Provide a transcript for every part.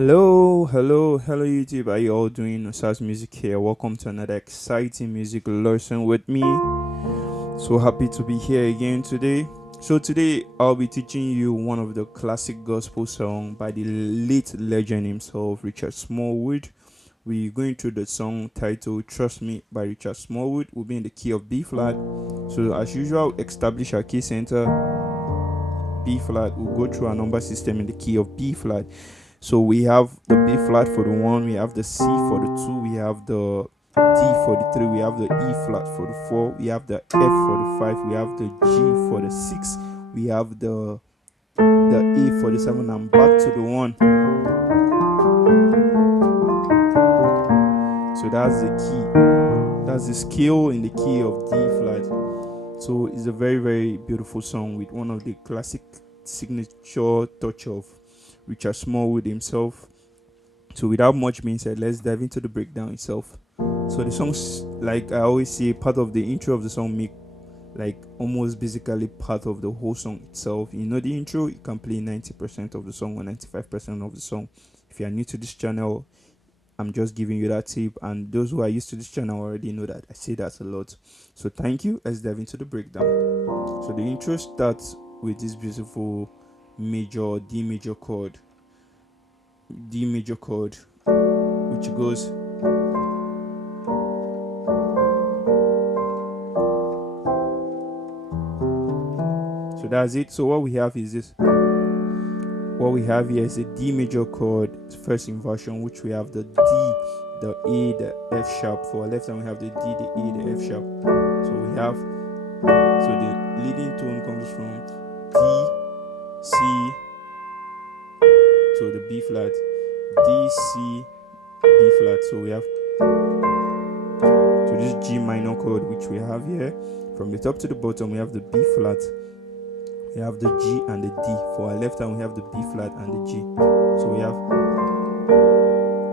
Hello YouTube. How you all doing? Osazmusic here. Welcome to another exciting music lesson with me. So happy to be here again today. So today I'll be teaching you one of the classic gospel song by the late legend himself, Richard Smallwood. We're going through the song titled "Trust Me" by Richard Smallwood. We'll be in the key of B flat. So as usual, establish our key center, B flat. We'll go through our number system in the key of B flat. So we have the B flat for the 1, we have the C for the 2, we have the D for the 3, we have the E flat for the 4, we have the F for the 5, we have the G for the 6, we have the A for the 7, and back to the 1. So that's the key. That's the scale in the key of D flat. So it's a very, very beautiful song with one of the classic signature touch of Richard Smallwood himself. So without much being said, let's dive into the breakdown itself. So the song's, like I always say, part of the intro of the song make like almost basically part of the whole song itself. You know the intro, you can play 90% of the song or 95% of the song. If you are new to this channel, I'm just giving you that tip, and those who are used to this channel already know that I say that a lot. So thank you. Let's dive into the breakdown. So the intro starts with this beautiful D major chord, which goes. So that's it. So what we have is this. What we have here is a D major chord, first inversion, which we have the D, the A, the F sharp. For our left hand, we have the D, the A, the F sharp. So we have, so the leading tone comes from D, C to the B flat, D, C, B flat. So we have to this G minor chord, which we have here. From the top to the bottom, we have the B flat, we have the G and the D. For our left hand, we have the B flat and the G. So we have,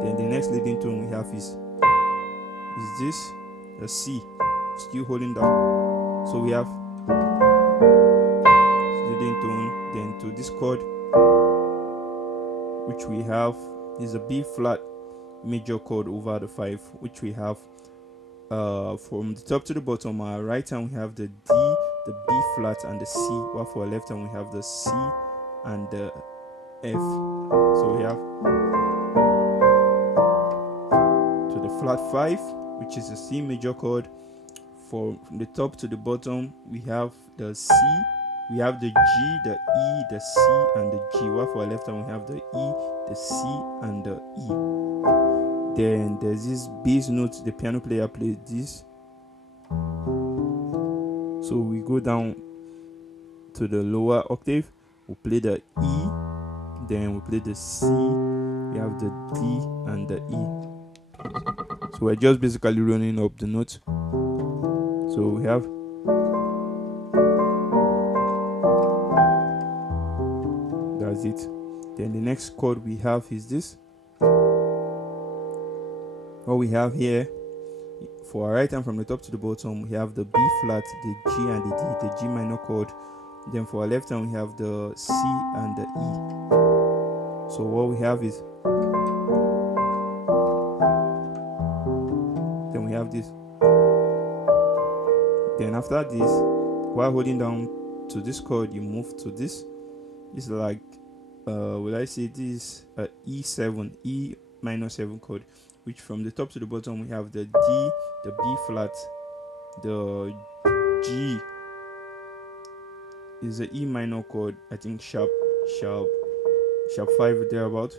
then the next leading tone we have is this, the C, still holding down. So we have leading tone, then to this chord, which we have is a B flat major chord over the 5, which we have from the top to the bottom. Our right hand, we have the D, the B flat and the C, while for our left hand we have the C and the F. So we have to the flat 5, which is a C major chord. From the top to the bottom, we have the C, we have the G, the E, the C and the G, while for our left hand we have the E, the C and the E. Then there's this bass note, the piano player plays this. So we go down to the lower octave, we play the E, then we play the C, we have the D and the E. So we're just basically running up the notes. So we have, that's it. Then the next chord we have is this. What we have here, for our right hand from the top to the bottom, we have the B flat, the G and the D, the G minor chord. Then for our left hand, we have the C and the E. So what we have is, then we have this. Then after this, while holding down to this chord, you move to this. It's like, will I say this E7, E minor 7 chord, which from the top to the bottom we have the D, the B flat, the G is the E minor chord, I think sharp 5 thereabout,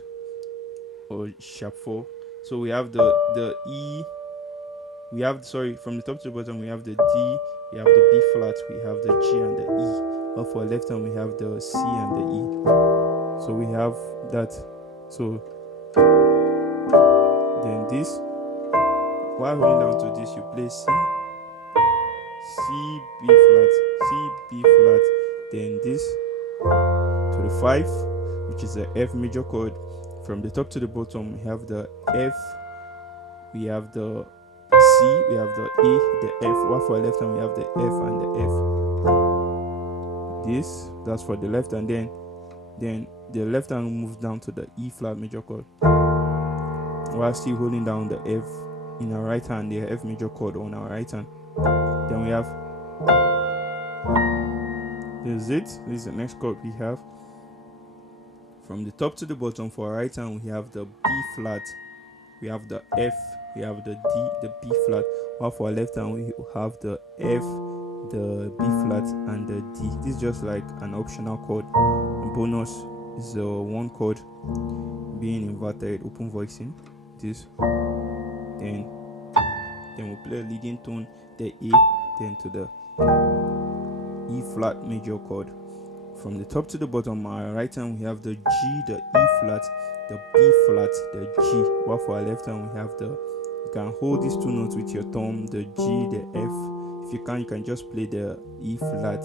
or sharp 4. So we have the E, we have, sorry, from the top to the bottom we have the D, we have the B flat, we have the G and the E, while for our left hand we have the C and the E. So we have that. So then this, while holding down to this, you play C, C, B flat, C, B flat, then this to the 5, which is the F major chord. From the top to the bottom, we have the F, we have the C, we have the A, the F, while for our left hand, we have the F and the F. This, that's for the left, and then the left hand moves down to the E flat major chord, while still holding down the F in our right hand, the F major chord on our right hand. Then we have, this is the next chord we have. From the top to the bottom for our right hand, we have the B flat, we have the F, we have the D, the B flat, while for our left hand we have the F, the B flat, and the D. This is just like an optional chord. The bonus is the one chord being inverted, open voicing. This, then we'll play a leading tone, the A, then to the E flat major chord. From the top to the bottom, our right hand we have the G, the E flat, the B flat, the G. While for our left hand we have the, you can hold these two notes with your thumb, the G, the F. If you can just play the E flat,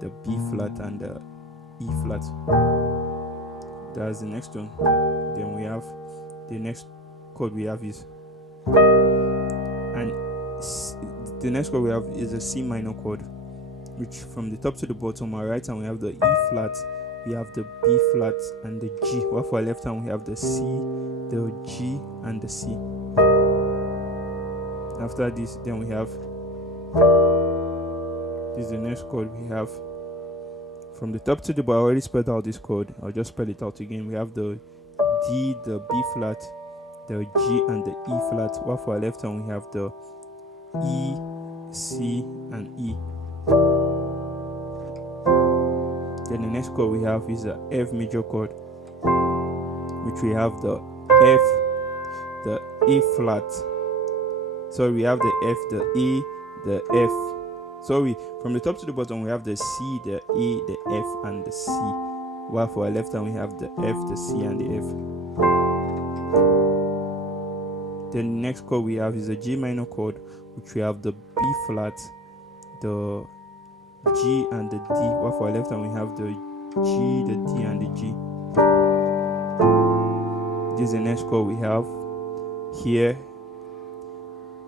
the B flat, and the E flat. That's the next one. Then we have the next chord we have is, and the next chord we have is a C minor chord, which from the top to the bottom, our right hand we have the E flat, we have the B flat, and the G. While for our left hand we have the C, the G, and the C. After this, then we have, this is the next chord we have. From the top to the bottom, I already spelled out this chord, I'll just spell it out again. We have the D, the B flat, the G, and the E flat. While for our left hand we have the E, C, and E. Then the next chord we have is the F major chord, which we have the F, the A flat. So we have the F, the A, the F. Sorry, from the top to the bottom we have the C, the A, the F, and the C. While for our left hand we have the F, the C, and the F. Then the next chord we have is a G minor chord, which we have the B flat, the G, and the D. While for our left hand we have the G, the D, and the G. This is the next chord we have here.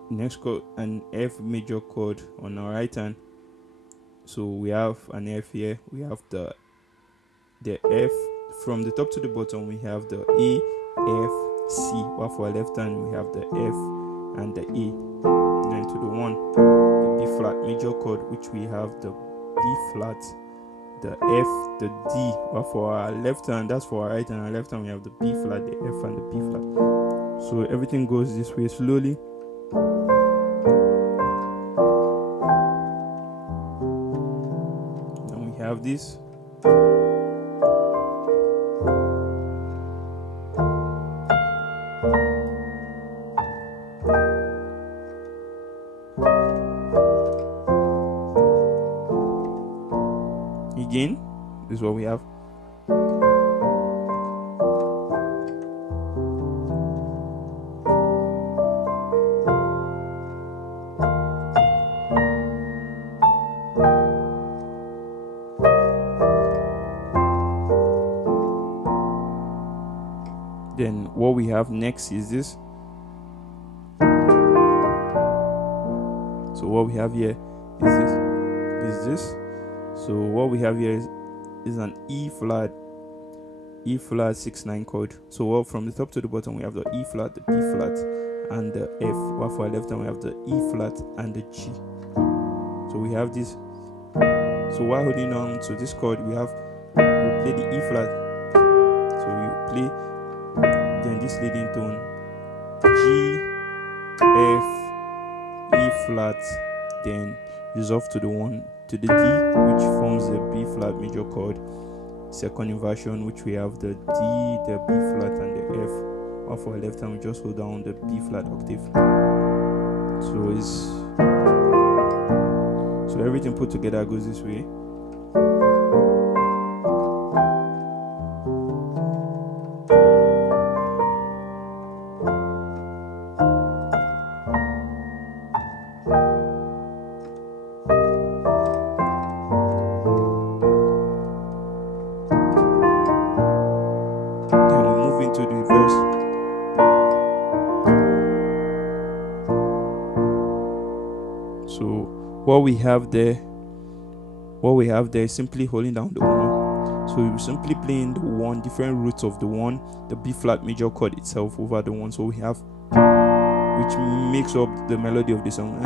Next chord, an F major chord on our right hand. So we have an F here. We have the F. From the top to the bottom we have the A, F, C. While for our left hand we have the F and the A. Then to the one, the B flat major chord, which we have the B flat, the F, the D. While for our left hand, that's for our right hand, our left hand we have the B flat, the F, and the B flat. So everything goes this way slowly. Then we have this. Again, this is what we have. Then what we have next is this. So what we have here is this. So what we have here is an E flat 6/9 chord. So from the top to the bottom we have the E flat, the B flat, and the F. While for our left hand we have the E flat and the G. So we have this. So while holding on to this chord, we play the E flat. So we play then this leading tone, G, F, E flat, then resolve to the one, to the D, which forms the B flat major chord. Second inversion, which we have the D, the B flat, and the F. While for our left hand we just hold down the B flat octave. So everything put together goes this way. Into the verse. So what we have there is simply holding down the one, So we're simply playing the one, different roots of the one, the B flat major chord itself over the one. So we have, which makes up the melody of the song.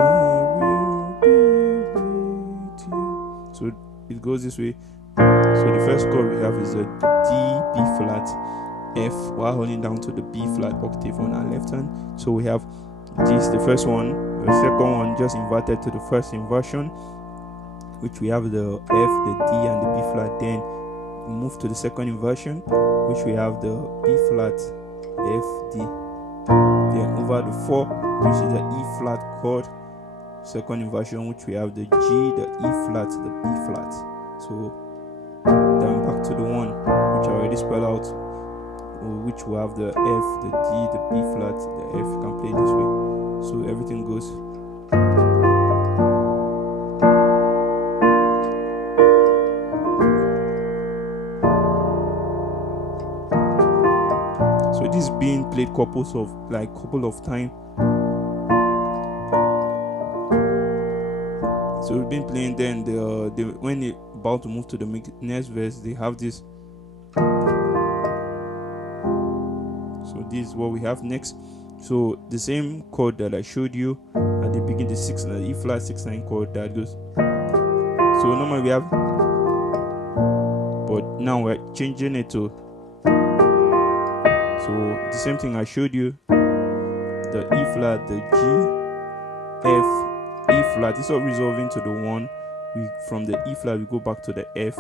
So it goes this way. So the first chord we have is a D, B flat, F, while holding down to the B flat octave on our left hand. So we have this, the first one, the second one just inverted to the first inversion, which we have the F, the D, and the B flat. Then move to the second inversion, which we have the B flat, F, D. Then over the 4, which is the E flat chord, second inversion, which we have the G, the E flat, the B flat. So then back to the 1, which I already spelled out, which will have the F, the D, the B flat, the F. You can play it this way. So everything goes. So this is being played couple of times. So we've been playing. Then when they about to move to the next verse, they have this. So this is what we have next. So the same chord that I showed you at the beginning, the E flat 6/9 chord that goes. So normally we have, but now we're changing it to. So the same thing I showed you, the E flat, the G, F, E flat. Instead of resolving to the 1, from the E flat we go back to the F,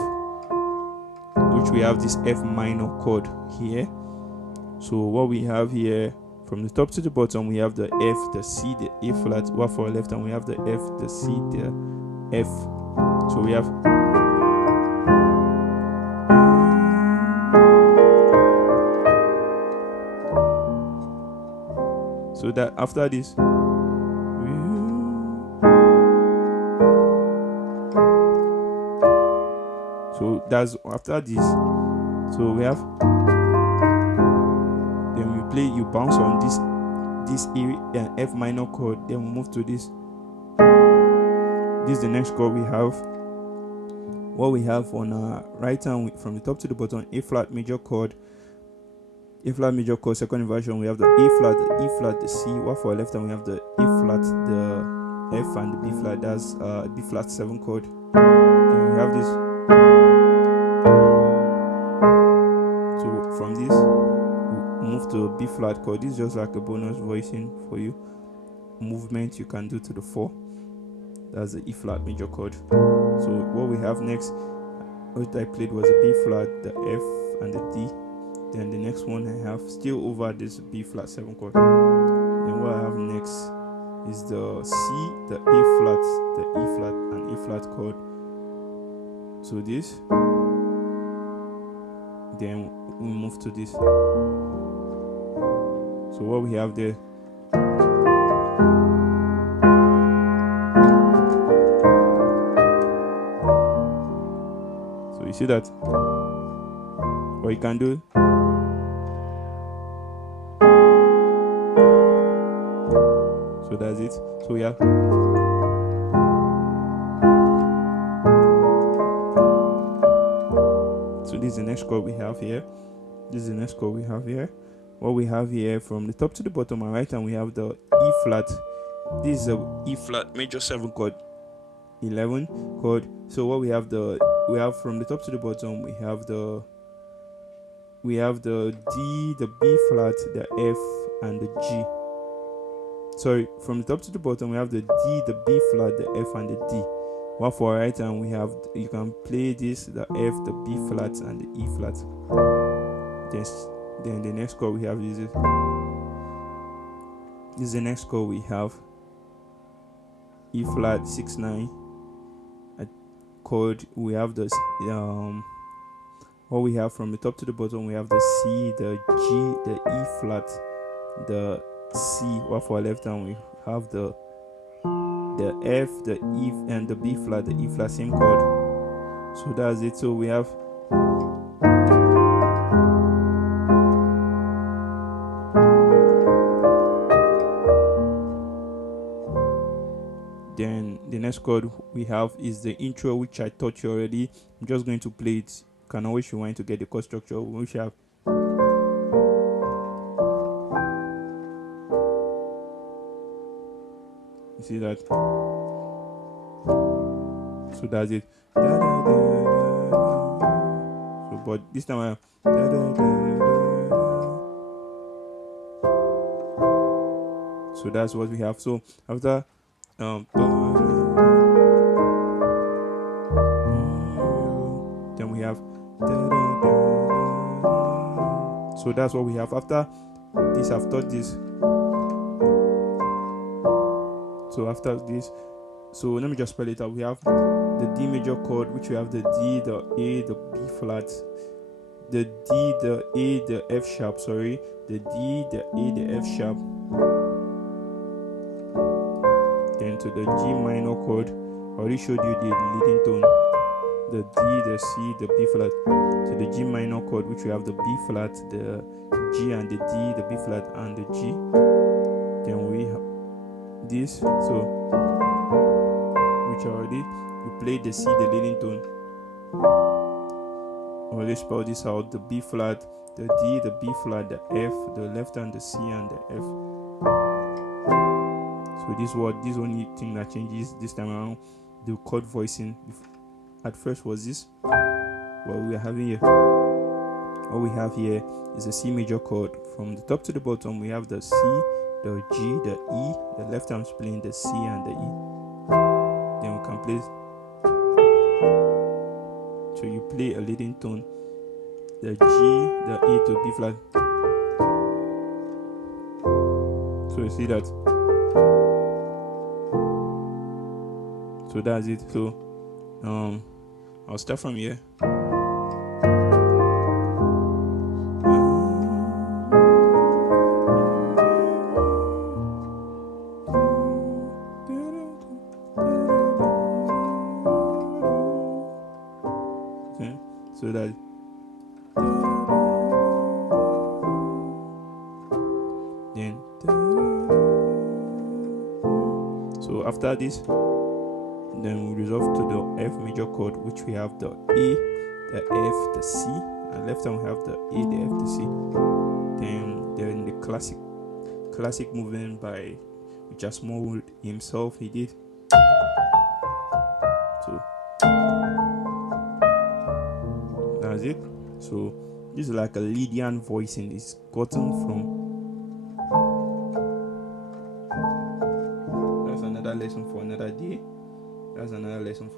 which we have this F minor chord here. So what we have here, from the top to the bottom, we have the F, the C, the A flat, while for our left hand we have the F, the C, the F. So we have. So that after this, so that's after this. So we have, then we play, you bounce on this F minor chord, then we move to this. This is the next chord we have. What we have on our right hand, from the top to the bottom, A flat major chord, second inversion, we have the A flat, the E flat, the C. While for our left hand we have the A flat, the F, and the B flat. That's B flat 7 chord. Then we have this. So from this we move to a B flat chord. This is just like a bonus voicing for you, movement you can do to the 4. That's the E flat major chord. So what we have next, what I played was a B flat, the F, and the D. Then the next one I have still over this B flat 7 chord. Then what I have next is the C, the A flat, the E flat, and A flat chord. So this. Then we move to this. So what we have there. So you see that? What you can do. So that's it. So we have. So this is the next chord we have here. What we have here, from the top to the bottom, on right hand we have the E flat. This is a E flat major 7 chord, 11 chord. So what we have from the top to the bottom, we have the D, the B flat, the F, and the G. Sorry, from the top to the bottom we have the D, the B flat, the F, and the D. While for our right hand we have, you can play this, the F, the B flat, and the E flat. Then the next chord we have is this. This is the next chord we have, E flat 6/9 chord. We have this what we have from the top to the bottom, we have the C, the G, the E flat, the C. While for our left hand we have the F, the E, and the B flat, the E flat, same chord. So that's it. So we have. Then the next chord we have is the intro, which I taught you already. I'm just going to play it can always rewind to get the chord structure. We have you see that. So that's it. So but this time I have so that's what we have. So after then we have so that's what we have. After this I've taught this. So after this, so let me just spell it out. We have the D major chord, which we have the D, the A, the B flat, the D, the A, the F sharp, the D, the A, the F sharp, then to the G minor chord. I already showed you the leading tone, the D, the C, the B flat, to the G minor chord, which we have the B flat, the G and the D, the B flat and the G. Then we have this, so which already you play the C, the leading tone. Already spell this out: the B flat, the D, the B flat, the F, the left hand, the C and the F. So this only thing that changes this time around. The chord voicing at first was this. What we are having here, what we have here is a C major chord. From the top to the bottom we have the C, the G, the E, the left arm's playing the C and the E. Then we can play. So you play a leading tone, the G, the A to B flat. So you see that. So that's it. So I'll start from here. So that then so after this, then we resolve to the F major chord, which we have the A, the F, the C, and left hand we have the A, the F, the C. Then the classic movement by Richard Smallwood himself, he did. So that's it. So this is like a Lydian voicing. It's gotten from. That's another lesson for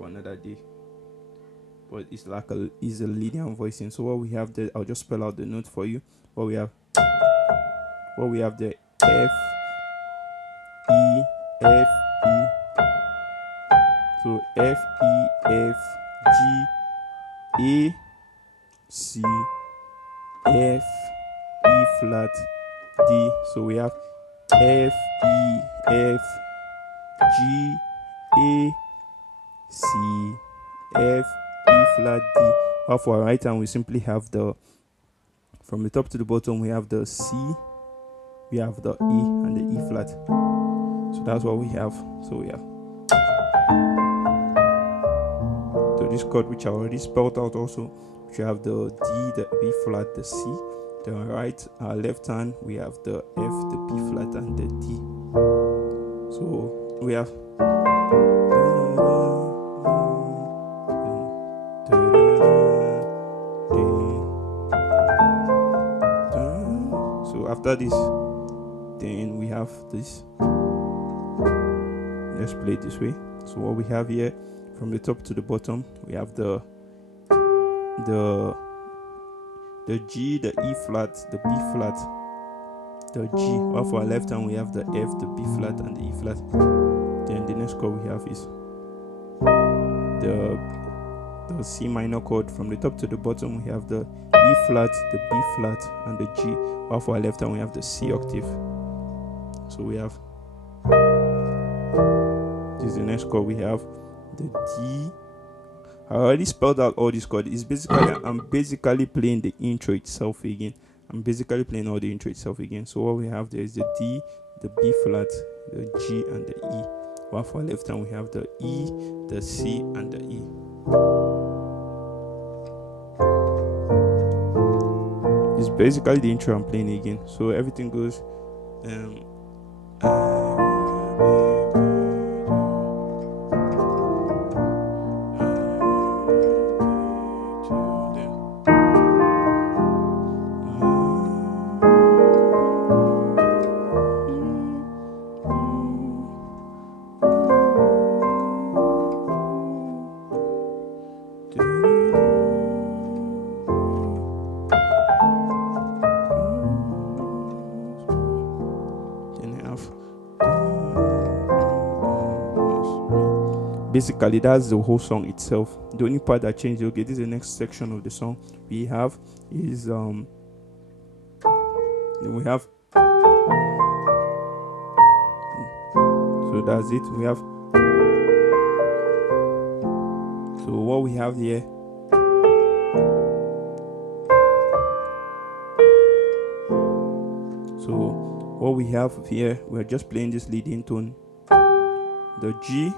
another day. But it's like a Lydian voicing. So what we have there, I'll just spell out the note for you. What we have the F, E, F, E. So F, E, F, G, A, C, F, E flat, D. So we have F, E, F, G, A, C, F, E flat, D. While for our right hand, we simply have from the top to the bottom, we have the C, we have the E, and the E flat. So that's what we have. So we have. So this chord, which I already spelled out also, which you have the D, the B flat, the C. Then our left hand, we have the F, the B flat, and the D. So we have. So after this, then we have this. Let's play it this way. So what we have here, from the top to the bottom, we have the G, the E flat, the B flat, the G. While for our left hand, we have the F, the B flat, and the E flat. Then the next chord we have is the C minor chord. From the top to the bottom, we have the E flat, the B flat, and the G. While for our left hand, we have the C octave. So we have. This is the next chord we have the D. I already spelled out all these chords. It's basically I'm basically playing the intro itself again. So what we have there is the D, the B flat, the G, and the E. While for our left hand we have the E, the C, and the E. basically the intro I'm playing again. So everything goes basically that's the whole song itself. The only part that changed, okay, this is the next section of the song we have is we have, so that's it. We have, so what we have here, so what we have here, we're just playing this leading tone, the G,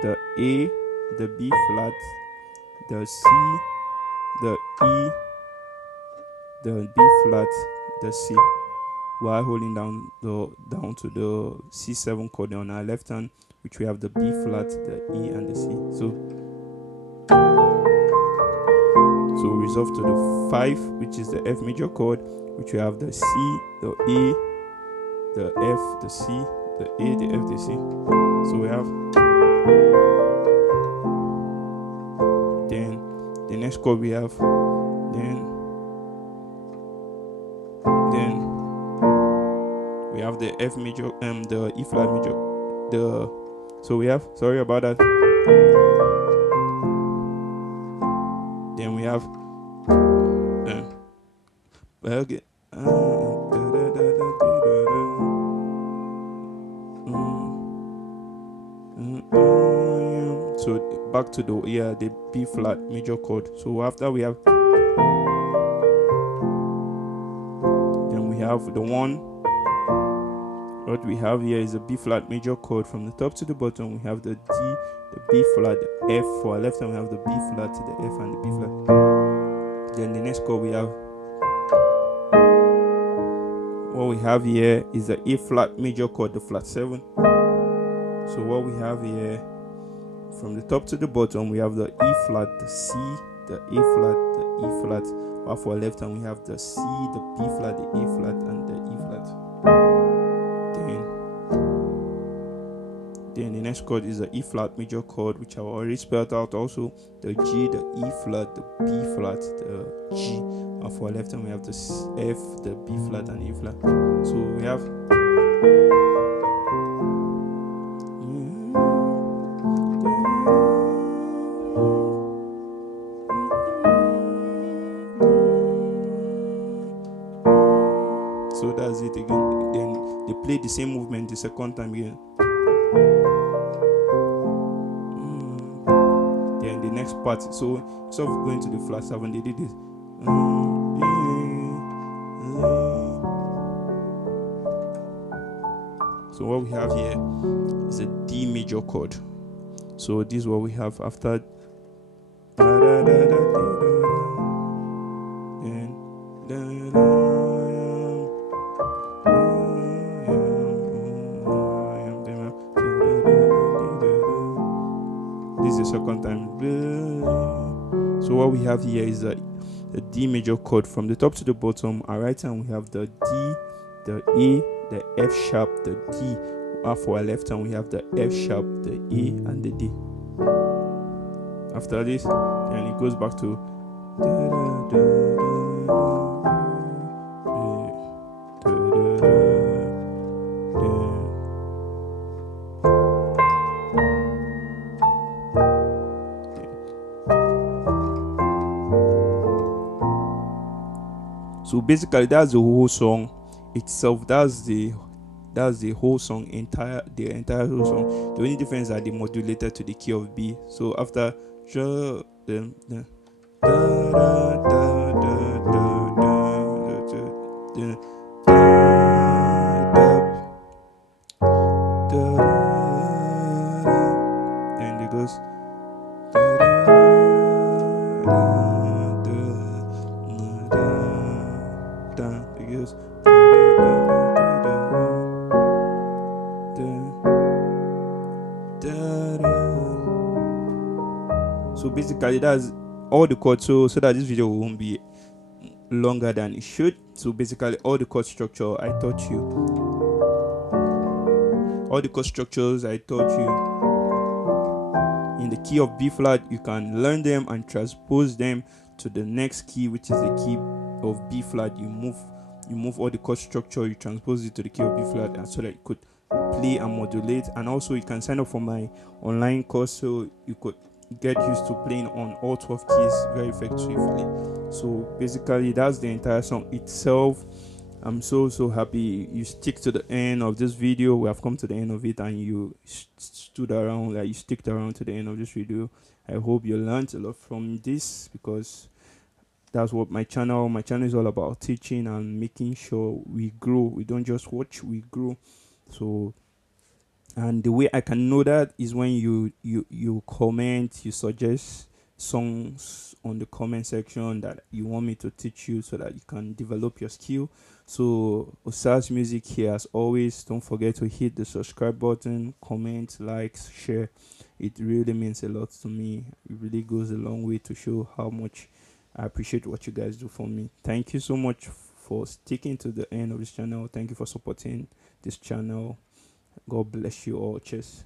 the A, the B flat, the C, the E, the B flat, the C, while holding down to the C7 chord on our left hand, which we have the B flat, the E, and the C. So we resolve to the 5, which is the F major chord, which we have the C, the A, the F, the C, the A, the F, the C. So we have, then the next chord we have, then we have the F major, the E flat major, so we have, sorry about that. Then we have, okay, so back to the B flat major chord. So after we have, then we have the one. What we have here is a B flat major chord. From the top to the bottom, we have the D, the B flat, the F. For our left hand, we have the B flat, the F, and the B flat. Then the next chord we have, what we have here is the A flat major chord, the flat 7. So what we have here, from the top to the bottom, we have the E flat, the C, the A flat, the E flat. While for our left hand, we have the C, the B flat, the A flat, and the E flat. Then the next chord is the E flat major chord, which I already spelled out also. The G, the E flat, the B flat, the G. And for our left hand, we have the F, the B flat, and E flat. So we have, so that's it again. Then they play the same movement the second time again. Then the next part, so instead of going to the flat 7, they did this. So what we have here is a D major chord. So this is what we have after. This is the second time. So what we have here is the D major chord. From the top to the bottom, our right hand we have the D, the A, the F sharp, the D. For our left hand we have the F sharp, the A, and the D. After this, then it goes back to so basically that's the whole song itself. That's the whole song, the entire whole song. The only difference is that they modulated to the key of B. So after then it goes So basically that's all the chords, so that this video won't be longer than it should. So basically all the chord structure I taught you, all the chord structures I taught you in the key of B flat, you can learn them and transpose them to the next key, which is the key of B flat. You move all the chord structure, you transpose it to the key of B flat, and so that you could play and modulate. And also you can sign up for my online course so you could get used to playing on all 12 keys very effectively. So basically that's the entire song itself. I'm so happy you stick to the end of this video. We have come to the end of it, and you stood around, like you sticked around to the end of this video. I hope you learned a lot from this, because that's what my channel is all about: teaching and making sure we grow. We don't just watch, we grow. So, and the way I can know that is when you comment, you suggest songs on the comment section that you want me to teach you, so that you can develop your skill. So Osazmusic here as always. Don't forget to hit the subscribe button, comment, likes, share. It really means a lot to me. It really goes a long way to show how much I appreciate what you guys do for me. Thank you so much for sticking to the end of this channel. Thank you for supporting this channel. God bless you all. Cheers.